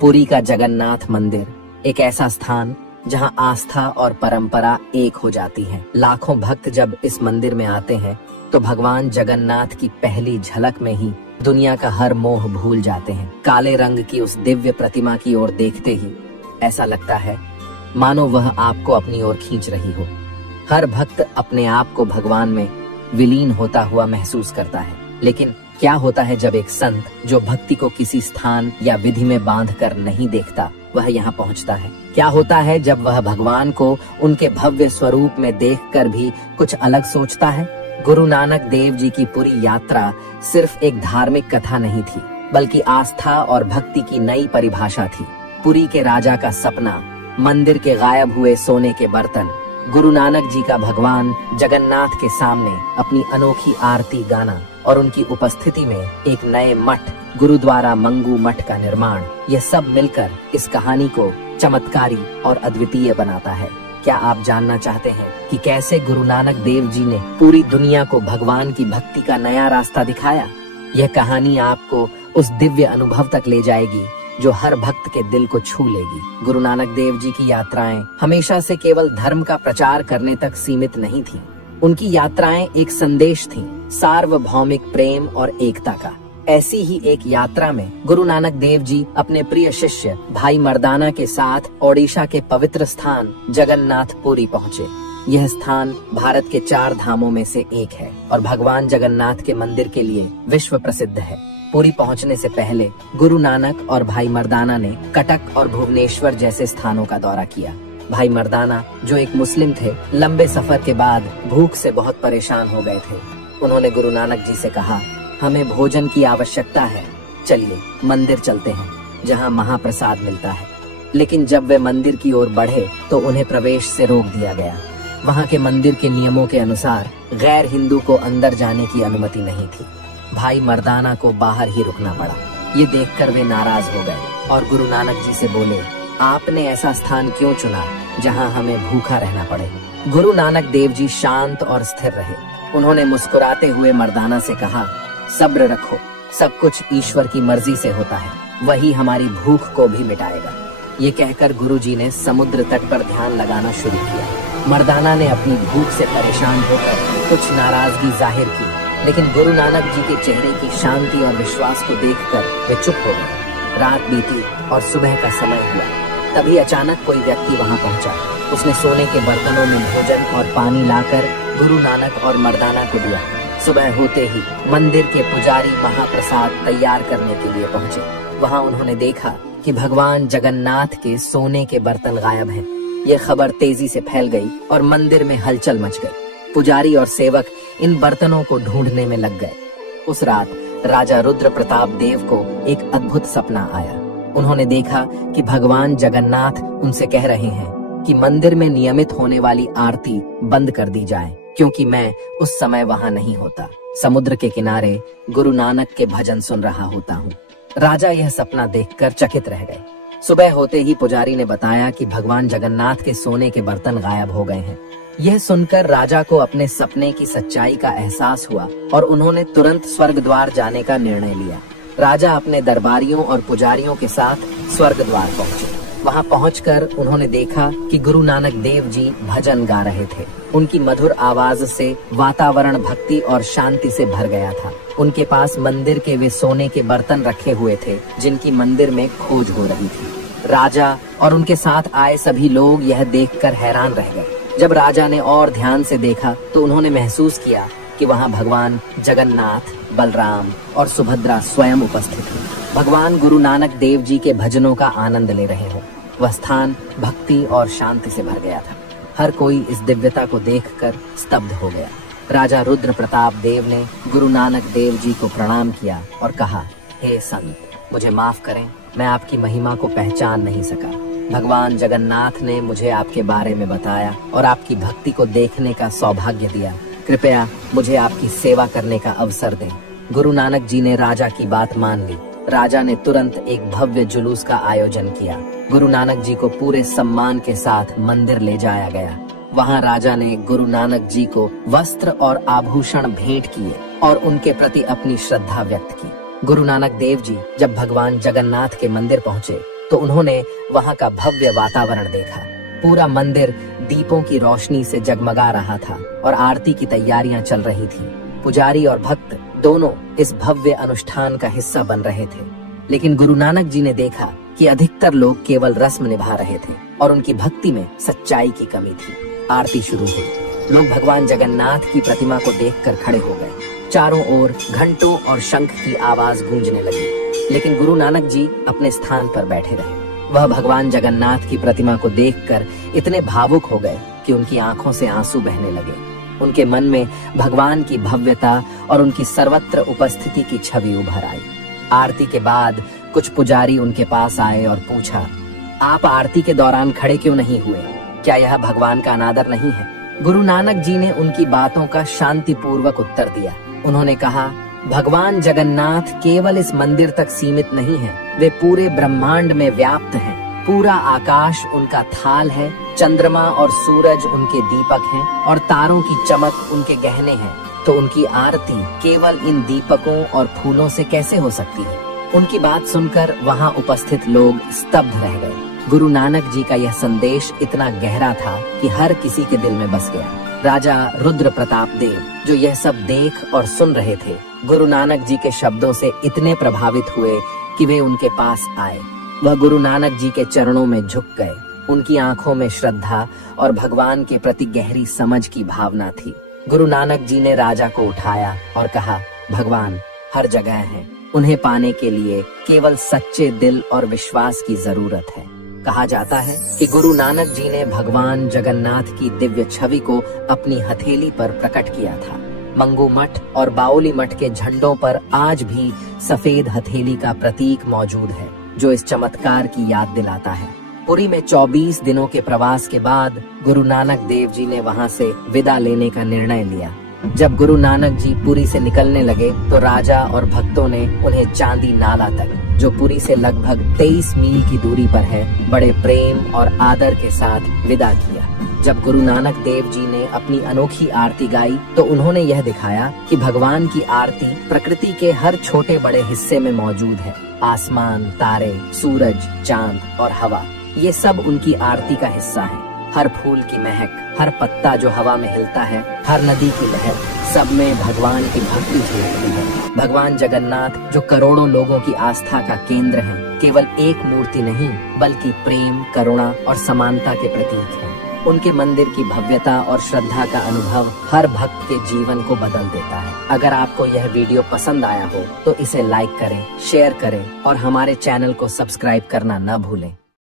पुरी का जगन्नाथ मंदिर एक ऐसा स्थान जहां आस्था और परंपरा एक हो जाती है। लाखों भक्त जब इस मंदिर में आते हैं तो भगवान जगन्नाथ की पहली झलक में ही दुनिया का हर मोह भूल जाते हैं। काले रंग की उस दिव्य प्रतिमा की ओर देखते ही ऐसा लगता है मानो वह आपको अपनी ओर खींच रही हो। हर भक्त अपने आप को भगवान में विलीन होता हुआ महसूस करता है। लेकिन क्या होता है जब एक संत जो भक्ति को किसी स्थान या विधि में बांध कर नहीं देखता वह यहाँ पहुँचता है? क्या होता है जब वह भगवान को उनके भव्य स्वरूप में देखकर भी कुछ अलग सोचता है? गुरु नानक देव जी की पूरी यात्रा सिर्फ एक धार्मिक कथा नहीं थी, बल्कि आस्था और भक्ति की नई परिभाषा थी। पुरी के राजा का सपना, मंदिर के गायब हुए सोने के बर्तन, गुरु नानक जी का भगवान जगन्नाथ के सामने अपनी अनोखी आरती गाना और उनकी उपस्थिति में एक नए मठ गुरुद्वारा मंगू मठ का निर्माण, यह सब मिलकर इस कहानी को चमत्कारी और अद्वितीय बनाता है। क्या आप जानना चाहते हैं कि कैसे गुरु नानक देव जी ने पूरी दुनिया को भगवान की भक्ति का नया रास्ता दिखाया? यह कहानी आपको उस दिव्य अनुभव तक ले जाएगी जो हर भक्त के दिल को छू लेगी। गुरु नानक देव जी की यात्राएं हमेशा से केवल धर्म का प्रचार करने तक सीमित नहीं थीं। उनकी यात्राएं एक संदेश थीं, सार्वभौमिक प्रेम और एकता का। ऐसी ही एक यात्रा में गुरु नानक देव जी अपने प्रिय शिष्य भाई मर्दाना के साथ ओडिशा के पवित्र स्थान जगन्नाथपुरी पहुँचे। यह स्थान भारत के 4 धामों में से एक है और भगवान जगन्नाथ के मंदिर के लिए विश्व प्रसिद्ध है। पुरी पहुंचने से पहले गुरु नानक और भाई मर्दाना ने कटक और भुवनेश्वर जैसे स्थानों का दौरा किया। भाई मर्दाना, जो एक मुस्लिम थे, लंबे सफर के बाद भूख से बहुत परेशान हो गए थे। उन्होंने गुरु नानक जी से कहा, हमें भोजन की आवश्यकता है, चलिए मंदिर चलते हैं जहां महाप्रसाद मिलता है। लेकिन जब वे मंदिर की ओर बढ़े तो उन्हें प्रवेश से रोक दिया गया। वहां के मंदिर के नियमों के अनुसार गैर हिंदू को अंदर जाने की अनुमति नहीं थी। भाई मर्दाना को बाहर ही रुकना पड़ा। ये देखकर वे नाराज हो गए और गुरु नानक जी से बोले, आपने ऐसा स्थान क्यों चुना जहां हमें भूखा रहना पड़े? गुरु नानक देव जी शांत और स्थिर रहे। उन्होंने मुस्कुराते हुए मर्दाना से कहा, सब्र रखो, सब कुछ ईश्वर की मर्जी से होता है, वही हमारी भूख को भी मिटाएगा। ये कहकर गुरु जी ने समुद्र तट पर ध्यान लगाना शुरू किया। मर्दाना ने अपनी भूख से परेशान होकर कुछ नाराजगी जाहिर की, लेकिन गुरु नानक जी के चेहरे की शांति और विश्वास को देखकर वे चुप हो गए। रात बीती और सुबह का समय हुआ। तभी अचानक कोई व्यक्ति वहां पहुंचा। उसने सोने के बर्तनों में भोजन और पानी लाकर गुरु नानक और मर्दाना को दिया। सुबह होते ही मंदिर के पुजारी महाप्रसाद तैयार करने के लिए पहुंचे। वहां उन्होंने देखा कि भगवान जगन्नाथ के सोने के बर्तन गायब हैं। यह खबर तेजी से फैल गई और मंदिर में हलचल मच गई। पुजारी और सेवक इन बर्तनों को ढूंढने में लग गए। उस रात राजा रुद्र प्रताप देव को एक अद्भुत सपना आया। उन्होंने देखा कि भगवान जगन्नाथ उनसे कह रहे हैं कि मंदिर में नियमित होने वाली आरती बंद कर दी जाए, क्योंकि मैं उस समय वहां नहीं होता। समुद्र के किनारे गुरु नानक के भजन सुन रहा होता हूँ। राजा यह सपना देखकर चकित रह गए। सुबह होते ही पुजारी ने बताया कि भगवान जगन्नाथ के सोने के बर्तन गायब हो गए हैं। यह सुनकर राजा को अपने सपने की सच्चाई का एहसास हुआ और उन्होंने तुरंत स्वर्ग द्वार जाने का निर्णय लिया। राजा अपने दरबारियों और पुजारियों के साथ स्वर्ग द्वार पहुँचे। वहां पहुंचकर उन्होंने देखा कि गुरु नानक देव जी भजन गा रहे थे। उनकी मधुर आवाज से वातावरण भक्ति और शांति से भर गया था। उनके पास मंदिर के वे सोने के बर्तन रखे हुए थे जिनकी मंदिर में खोज हो रही थी। राजा और उनके साथ आए सभी लोग यह देखकर हैरान रह गए। जब राजा ने और ध्यान से देखा तो उन्होंने महसूस किया कि वहां भगवान जगन्नाथ, बलराम और सुभद्रा स्वयं उपस्थित हैं। भगवान गुरु नानक देव जी के भजनों का आनंद ले रहे हो। वह स्थान भक्ति और शांति से भर गया था। हर कोई इस दिव्यता को देखकर स्तब्ध हो गया। राजा रुद्र प्रताप देव ने गुरु नानक देव जी को प्रणाम किया और कहा, हे संत, मुझे माफ करें, मैं आपकी महिमा को पहचान नहीं सका। भगवान जगन्नाथ ने मुझे आपके बारे में बताया और आपकी भक्ति को देखने का सौभाग्य दिया। कृपया मुझे आपकी सेवा करने का अवसर दें। गुरु नानक जी ने राजा की बात मान ली। राजा ने तुरंत एक भव्य जुलूस का आयोजन किया। गुरु नानक जी को पूरे सम्मान के साथ मंदिर ले जाया गया। वहां राजा ने गुरु नानक जी को वस्त्र और आभूषण भेंट किए और उनके प्रति अपनी श्रद्धा व्यक्त की। गुरु नानक देव जी जब भगवान जगन्नाथ के मंदिर पहुंचे तो उन्होंने वहाँ का भव्य वातावरण देखा। पूरा मंदिर दीपों की रोशनी से जगमगा रहा था और आरती की तैयारियां चल रही थी। पुजारी और भक्त दोनों इस भव्य अनुष्ठान का हिस्सा बन रहे थे। लेकिन गुरु नानक जी ने देखा कि अधिकतर लोग केवल रस्म निभा रहे थे और उनकी भक्ति में सच्चाई की कमी थी। आरती शुरू हुई। लोग भगवान जगन्नाथ की प्रतिमा को देखकर खड़े हो गए। चारों ओर घंटों और शंख की आवाज गूंजने लगी, लेकिन गुरु नानक जी अपने स्थान पर बैठे रहे। वह भगवान जगन्नाथ की प्रतिमा को देखकर इतने भावुक हो गए कि उनकी आंखों से आंसू बहने लगे। उनके मन में भगवान की भव्यता और उनकी सर्वत्र उपस्थिति की छवि उभर आई। आरती के बाद कुछ पुजारी उनके पास आए और पूछा, आप आरती के दौरान खड़े क्यों नहीं हुए? क्या यह भगवान का अनादर नहीं है? गुरु नानक जी ने उनकी बातों का शांतिपूर्वक उत्तर दिया। उन्होंने कहा, भगवान जगन्नाथ केवल इस मंदिर तक सीमित नहीं है, वे पूरे ब्रह्मांड में व्याप्त हैं। पूरा आकाश उनका थाल है, चंद्रमा और सूरज उनके दीपक हैं और तारों की चमक उनके गहने हैं। तो उनकी आरती केवल इन दीपकों और फूलों से कैसे हो सकती है? उनकी बात सुनकर वहाँ उपस्थित लोग स्तब्ध रह गए। गुरु नानक जी का यह संदेश इतना गहरा था कि हर किसी के दिल में बस गया। राजा रुद्र प्रताप देव, जो यह सब देख और सुन रहे थे, गुरु नानक जी के शब्दों से इतने प्रभावित हुए कि वे उनके पास आए। वह गुरु नानक जी के चरणों में झुक गए। उनकी आंखों में श्रद्धा और भगवान के प्रति गहरी समझ की भावना थी। गुरु नानक जी ने राजा को उठाया और कहा, भगवान हर जगह हैं। उन्हें पाने के लिए केवल सच्चे दिल और विश्वास की जरूरत है। कहा जाता है कि गुरु नानक जी ने भगवान जगन्नाथ की दिव्य छवि को अपनी हथेली पर प्रकट किया था। मंगू मठ और बाओली मठ के झंडों पर आज भी सफेद हथेली का प्रतीक मौजूद है, जो इस चमत्कार की याद दिलाता है। पुरी में 24 दिनों के प्रवास के बाद गुरु नानक देव जी ने वहां से विदा लेने का निर्णय लिया। जब गुरु नानक जी पुरी से निकलने लगे तो राजा और भक्तों ने उन्हें चांदी नाला तक, जो पुरी से लगभग 23 मील की दूरी पर है, बड़े प्रेम और आदर के साथ विदा किया। जब गुरु नानक देव जी ने अपनी अनोखी आरती गाई तो उन्होंने यह दिखाया कि भगवान की आरती प्रकृति के हर छोटे बड़े हिस्से में मौजूद है। आसमान, तारे, सूरज, चांद और हवा, ये सब उनकी आरती का हिस्सा है। हर फूल की महक, हर पत्ता जो हवा में हिलता है, हर नदी की लहर, सब में भगवान की भक्ति झलकती है। भगवान जगन्नाथ, जो करोड़ों लोगों की आस्था का केंद्र हैं, केवल एक मूर्ति नहीं बल्कि प्रेम, करुणा और समानता के प्रतीक हैं। उनके मंदिर की भव्यता और श्रद्धा का अनुभव हर भक्त के जीवन को बदल देता है। अगर आपको यह वीडियो पसंद आया हो तो इसे लाइक करें, शेयर करें और हमारे चैनल को सब्सक्राइब करना न भूलें।